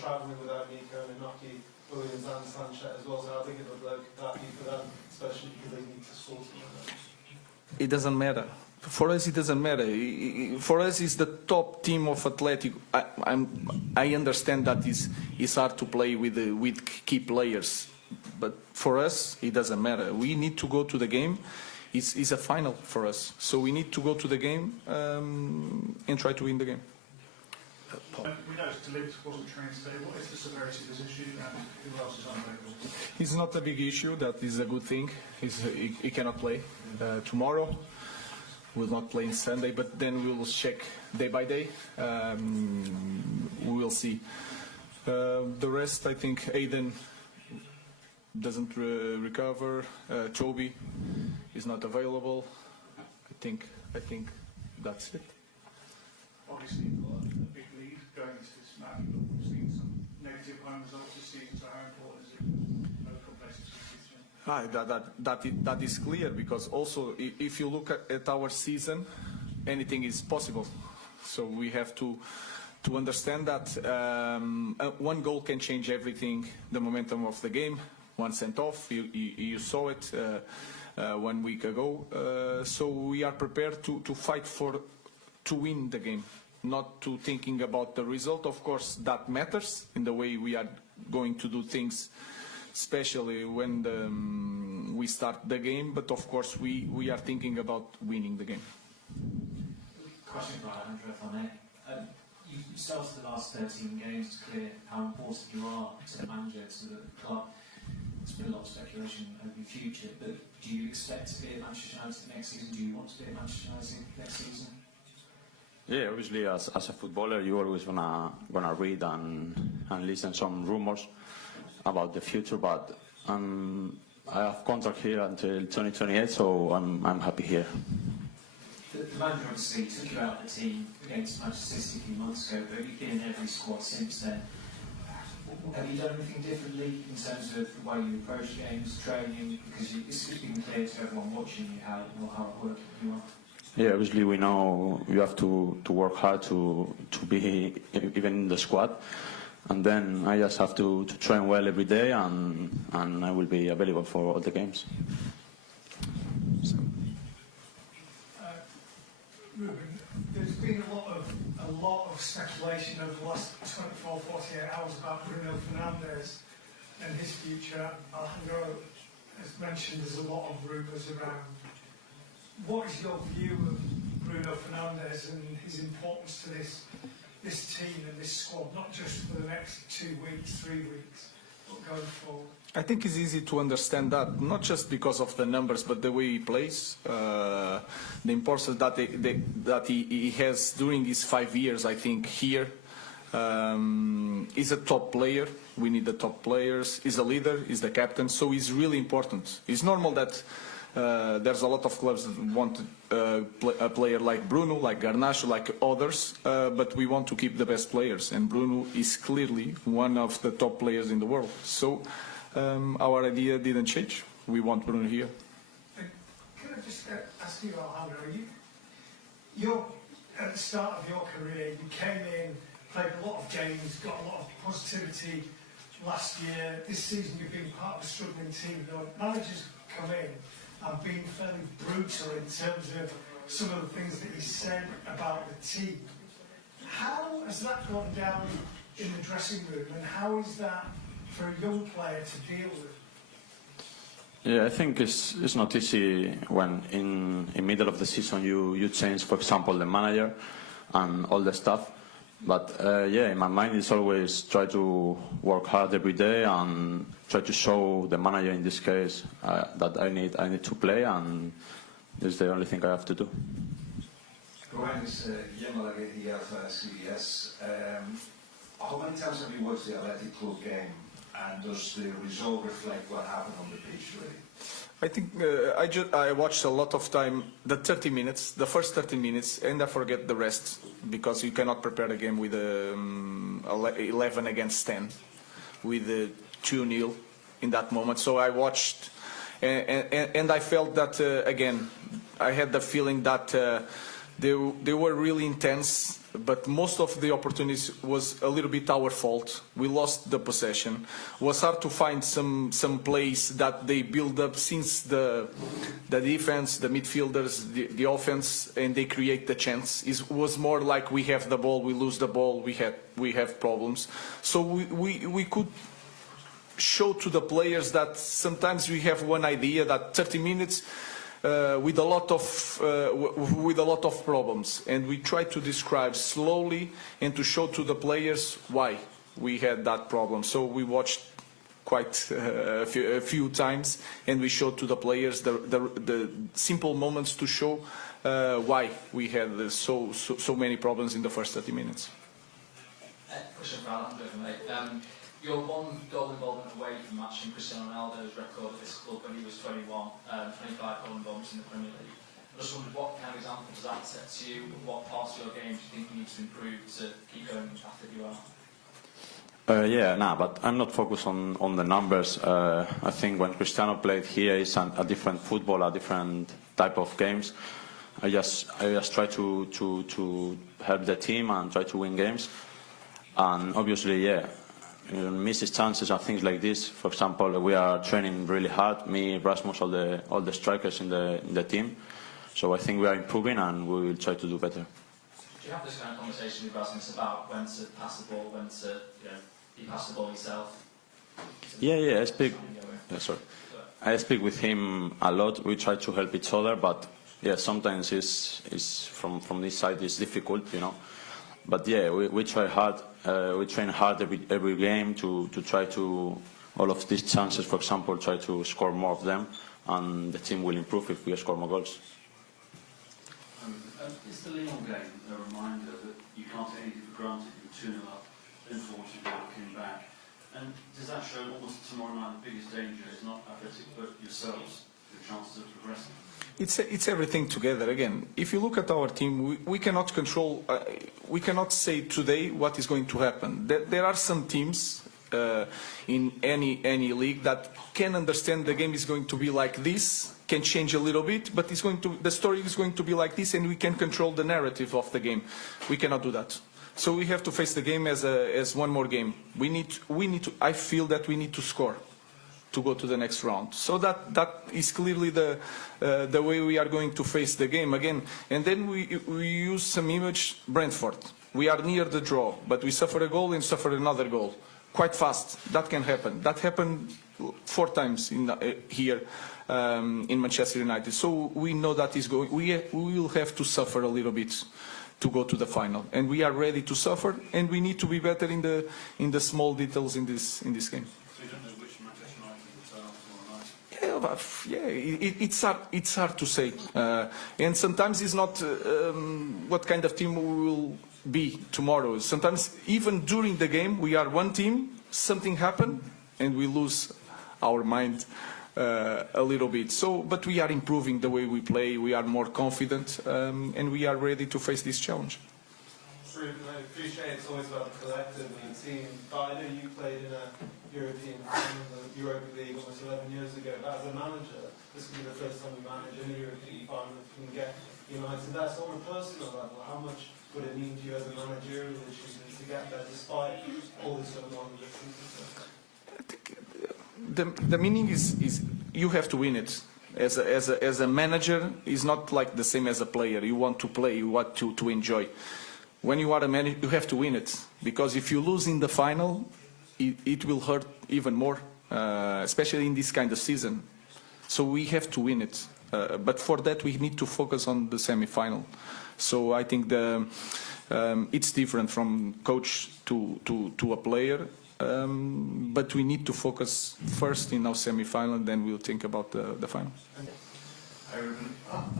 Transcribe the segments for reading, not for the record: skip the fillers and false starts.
travelling without Nico and Inoki, Williams and Sanchez as well, so how big of a blow could that be for them, especially because they need to score something? It doesn't matter. For us, it doesn't matter. For us, it's the top team of Athletic. I understand that it's hard to play with key players, but for us, it doesn't matter. We need to go to the game. It's a final for us, so we need to go to the game and try to win the game. We noticed Delict wasn't trained today. What is the severity of this issue, and who else is unavailable? It's not a big issue. That is a good thing. He cannot play tomorrow. Will not play on Sunday, but then we will check day by day. We will see. The rest, I think, Aiden doesn't recover. Toby is not available. I think that's it. Obviously, you've got a big lead going into this match, but we've seen some negative home results this season. So how important is it? Local places. That is clear, because also if you look at our season, anything is possible. So we have to understand that one goal can change everything, the momentum of the game. One sent off, you saw it 1 week ago. So we are prepared to fight to win the game, not to thinking about the result. Of course, that matters in the way we are going to do things, especially when we start the game, but of course we are thinking about winning the game. Question for Andrew, if I may. You started the last 13 games. It's clear how important you are to the manager, to the club. There's been a lot of speculation over your future, but do you expect to be at Manchester United next season? Do you want to be at Manchester United next season? Yeah, obviously, as a footballer, you always gonna read and listen some rumors about the future, but I have contract here until 2028, so I'm happy here. The manager obviously took you out of the team against Manchester City a few months ago, but you've been in every squad since then. Have you done anything differently in terms of the way you approach games, training? Because it's been clear to everyone watching you how hard you are. Yeah, obviously we know you have to work hard to be even in the squad. And then I just have to train well every day, and I will be available for all the games. Ruben, there's been a lot of speculation over the last 24, 48 hours about Bruno Fernandes and his future. Alejandro has mentioned there's a lot of rumours around. What is your view of Bruno Fernandes and his importance to this team and this squad, not just for the next 2 weeks, 3 weeks, but going forward? I think it's easy to understand that, not just because of the numbers, but the way he plays, the importance that he has during these 5 years, I think, here. He's a top player. We need the top players. He's a leader. He's the captain. So he's really important. It's normal that there's a lot of clubs that want a player like Bruno, like Garnacho, like others, but we want to keep the best players, and Bruno is clearly one of the top players in the world. So our idea didn't change. We want Bruno here. Can I just ask you, Alejandro, at the start of your career, you came in, played a lot of games, got a lot of positivity last year. This season you've been part of a struggling team. Managers come in and been fairly brutal in terms of some of the things that he said about the team. How has that gone down in the dressing room, and how is that for a young player to deal with? Yeah, I think it's not easy when in middle of the season you change, for example, the manager and all the stuff. But yeah, in my mind it's always try to work hard every day and try to show the manager in this case that I need to play, and this is the only thing I have to do. Brian, is Yamalaga here for CBS. How many times have you watched the Athletic Club game, and does the result reflect what happened on the pitch really? I think I watched a lot of time, the 30 minutes, the first 30 minutes, and I forget the rest, because you cannot prepare a game with 11 against 10, with 2-0 in that moment. So I watched, and I felt that, again, I had the feeling that they were really intense, but most of the opportunities was a little bit our fault. We lost the possession. It was hard to find some plays that they build up since the defense, the midfielders, the offense, and they create the chance. It was more like we have the ball, we lose the ball, we have problems. So we could show to the players that sometimes we have one idea that 30 minutes with a lot of problems, and we try to describe slowly and to show to the players why we had that problem. So we watched quite a few times, and we showed to the players the simple moments to show why we had so many problems in the first 30 minutes. Question for Alan, mate. You're one goal involvement away from matching Cristiano Ronaldo's record at this club when he was 21, 25 goal involvements in the Premier League. I just wondered what kind of example does that set to you? What parts of your game do you think you need to improve to keep going the path that you are? But I'm not focused on the numbers. I think when Cristiano played here, it's a different football, a different type of games. I just try to help the team and try to win games. And obviously, misses chances and things like this. For example, we are training really hard. Me, Rasmus, all the strikers in the team. So I think we are improving, and we will try to do better. Do you have this kind of conversation with Rasmus about when to pass the ball, when to you pass the ball yourself? I speak. I speak with him a lot. We try to help each other, but sometimes it's from this side it's difficult, But we try hard. We train hard every game to try to, all of these chances, for example, try to score more of them, and the team will improve if we score more goals. Is the Lyon game a reminder that you can't take anything for granted? You're 2-0 up, unfortunately came back. And does that show almost tomorrow night the biggest danger is not Athletic but yourselves, the chances of progressing? It's everything together. Again, if you look at our team, we cannot control, we cannot say today what is going to happen. There are some teams in any league that can understand the game is going to be like this, can change a little bit, but the story is going to be like this, and we can control the narrative of the game. We cannot do that. So we have to face the game as one more game. We need to. I feel that we need to score to go to the next round. So that is clearly the way we are going to face the game again. And then we use some image. Brentford. We are near the draw, but we suffer a goal and suffer another goal quite fast. That can happen. That happened 4 times here in Manchester United. So we know that is going. We will have to suffer a little bit to go to the final, and we are ready to suffer. And we need to be better in the small details in this game. It's hard to say, and sometimes it's not what kind of team we will be tomorrow. Sometimes even during the game we are one team, something happen, and we lose our mind a little bit. So, but we are improving the way we play. We are more confident, and we are ready to face this challenge. Bruno, I appreciate it's always about the collective and the team, but I know you played in a European team, the Europa League, almost 11 years ago. But as a manager, this will be the first time you manage in a European final and can get United. That's on a personal level. How much would it mean to you as a managerial achievement to get there, despite all this going on in the season? I think the meaning is you have to win it. As a manager, is not like the same as a player. You want to play, you want to enjoy. When you are a manager, you have to win it, because if you lose in the final, it will hurt even more, especially in this kind of season. So we have to win it, but for that we need to focus on the semi-final. So I think it's different from coach to a player, but we need to focus first in our semi-final, then we'll think about the final.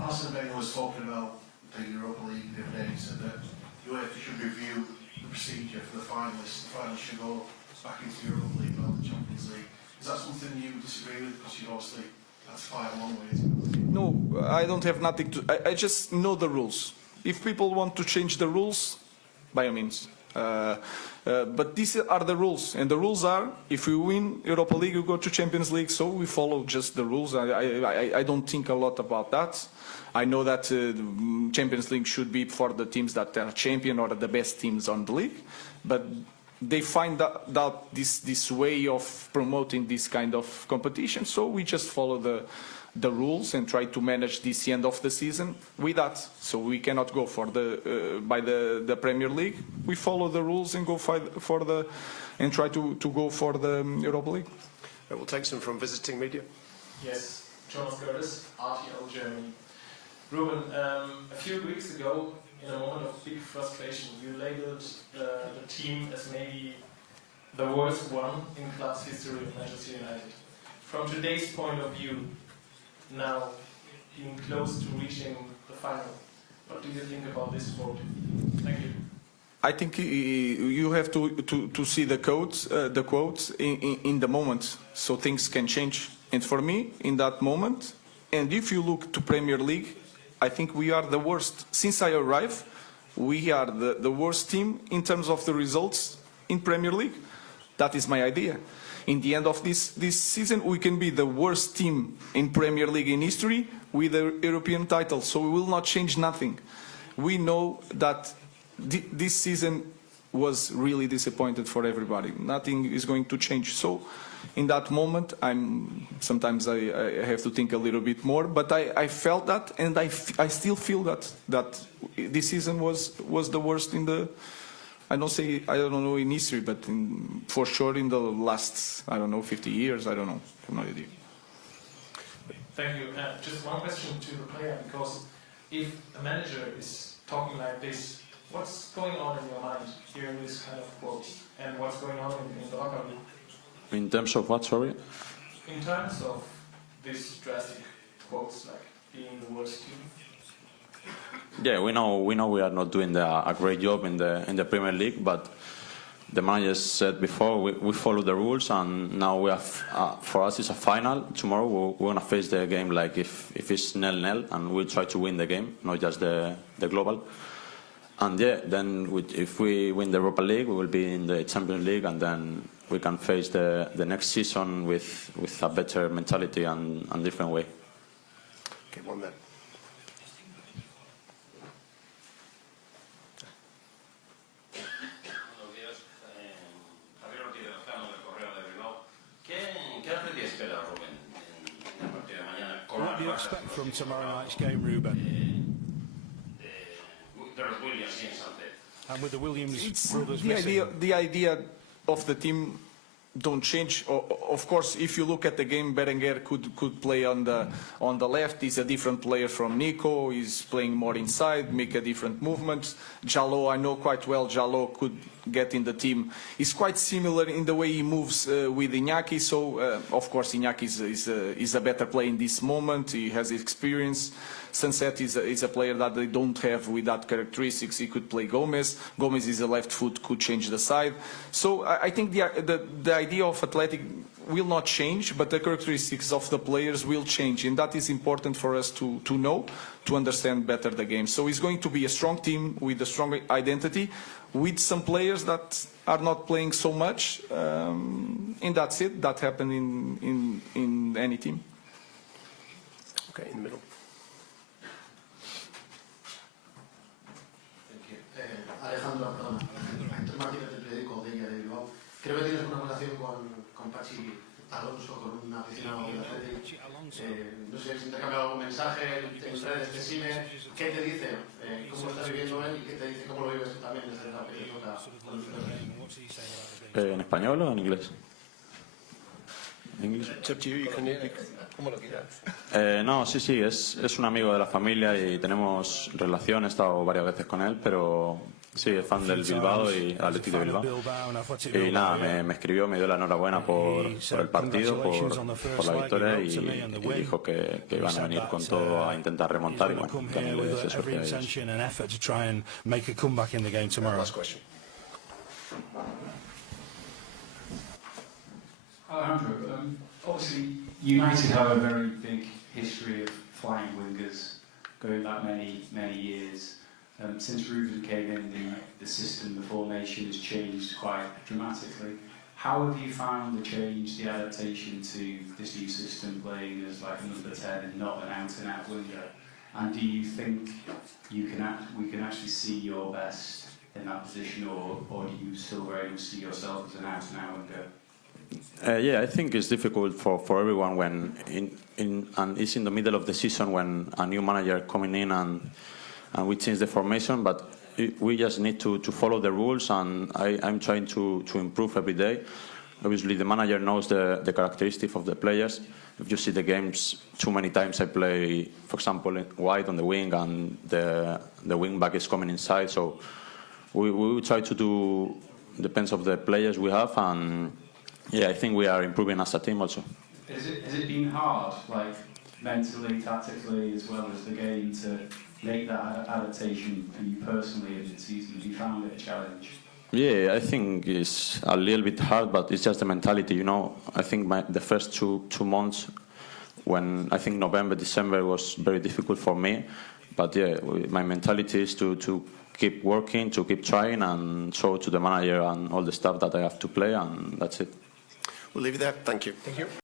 Arsene Wenger was talking about the Europa League the other day. He said that UEFA should review the procedure for the finalists. The finalists should go back into the Europa League, not the Champions League. Is that something you disagree with? Because you obviously that's quite a long way to go. No, I don't have nothing to. I just know the rules. If people want to change the rules, by all means, But these are the rules, and the rules are: if we win Europa League, we go to Champions League. So we follow just the rules. I don't think a lot about that. I know that Champions League should be for the teams that are champion or the best teams on the league, but they find out this way of promoting this kind of competition. So we just follow the rules and try to manage this end of the season with that. So we cannot go for by the Premier League. We follow the rules and go and try to go for the Europa League. We'll take some from visiting media. Yes, Thomas Curtis, RTL Germany. Ruben, a few weeks ago, in a moment of big frustration, you labeled the team as maybe the worst one in club's history of Manchester United. From today's point of view, now being close to reaching the final, what do you think about this quote? Thank you. I think you have to see the quotes in the moment, so things can change. And for me, in that moment, and if you look to Premier League, I think we are the worst. Since I arrived, we are the worst team in terms of the results in Premier League. That is my idea. In the end of this season, we can be the worst team in Premier League in history with a European title. So we will not change nothing. We know that this season was really disappointed for everybody. Nothing is going to change. So in that moment, sometimes I have to think a little bit more, but I felt that, and I still feel that this season was the worst in the, I don't know in history, but for sure in the last, 50 years, I don't know, I have no idea. Thank you. Just one question to the player, because if a manager is talking like this, what's going on in your mind hearing this kind of quotes, and what's going on in the locker room? In terms of what, sorry? In terms of these drastic quotes, like being the worst team. Yeah, we know we are not doing a great job in the Premier League, but the manager said before we follow the rules, and now we have for us it's a final. Tomorrow we're gonna face the game like if it's 0-0, and we'll try to win the game, not just the global. And yeah, then if we win the Europa League, we will be in the Champions League, and then we can face the next season with a better mentality and different way. Okay, one minute. What do you expect from tomorrow night's game, Ruben? And with the Williams brothers missing. The idea of the team don't change. Of course, if you look at the game, Berenguer could play on the left. He's a different player from Nico. He's playing more inside, make a different movement. Jallo, I know quite well. Jallo could get in the team. He's quite similar in the way he moves with Iñaki. So, of course, Iñaki is a better player in this moment. He has experience. Sunset is a player that they don't have with that characteristics. He could play Gomez. Gomez is a left foot, could change the side. So I think the idea of Athletic will not change, but the characteristics of the players will change, and that is important for us to know, to understand better the game. So it's going to be a strong team with a strong identity, with some players that are not playing so much, and that's it. That happened in any team. Okay, in the middle. Alejandro, perdona. Héctor Martínez del periódico de Bilbao. Creo que tienes una relación con Pachi Alonso, con un aficionado del Athletic. No sé si intercambiado algún mensaje en redes, te sigue. ¿Qué te dice? ¿Cómo lo estás viviendo él? ¿Y qué te dice? ¿Cómo lo vives tú también desde la pelota con el Athletic? ¿En español o en inglés? ¿Cómo lo quieras? No, sí, es un amigo de la familia y tenemos relación, he estado varias veces con él, pero sí, es fan del Bilbao y Athletic de Bilbao. Y nada, me escribió, me dio la enhorabuena por el partido, por la victoria, y dijo que iban a venir con todo a intentar remontar, y bueno, también le deseo suerte a ellos. Alejandro, obviously United have a very big history of flying wingers going back many years. Since Ruben came in, the system, the formation has changed quite dramatically. How have you found the change, the adaptation to this new system, playing as like a number 10 and not an out-and-out winger? And do you think we can actually see your best in that position, or do you still very much see yourself as an out-and-out winger? Yeah, I think it's difficult for everyone when and it's in the middle of the season when a new manager coming in and we change the formation, but we just need to follow the rules, and I'm trying to improve every day. Obviously, the manager knows the characteristics of the players. If you see the games, too many times I play, for example, wide on the wing, and the wing back is coming inside. So we will try to do, depends of the players we have, and yeah, I think we are improving as a team also. Has it been hard, like mentally, tactically, as well as the game, to make that adaptation for you personally in the season? Have you found it a challenge? Yeah, I think it's a little bit hard, but it's just the mentality, you know. I think the first two months, when I think November, December was very difficult for me. But yeah, my mentality is to keep working, to keep trying, and show to the manager and all the stuff that I have to play, and that's it. We'll leave it there. Thank you. Thank you.